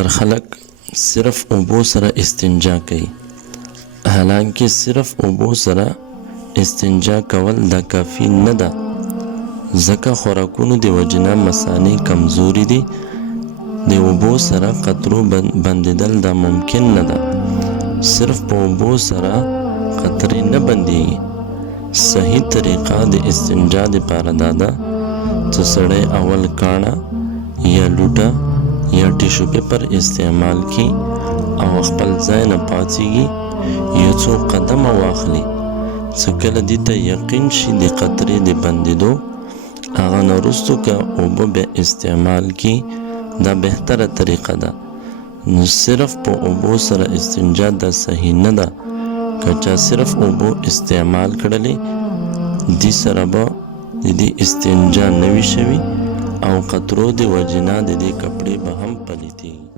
اکثر خلق صرف اوبو سره استنجا کوي، حالانکه صرف اوبو سره استنجا کول دا کافی نه ده، ځکه خوراکونو د وجنه مثانې کمزوري دي. د اوبو سره قطرو بندیدل دا ممکن نه ده. صرف په اوبو سره قطرې نه بندیږي. صحیح طریقه د استنجا دپاره دا ده چې سړی اول کاڼه یا لوټه یا ټیشو پیپر استعمال کی او خپل ځای نه پاڅیږي، یو څو قدمه واخلي چې کله دې ته یقین شي د قطرې د بندېدو، هغه نه وروستو که اوبه بیا استعمال کی، دا بهتره طریقه ده. نو صرف په اوبو سره استنجا دا صحیح نه ده. که چا صرف اوبو استعمال کړلې، دې سره به د دې استنجا نه وي شوي او قطرو د وجې نه د دې کپړې به هم پلیتېږي.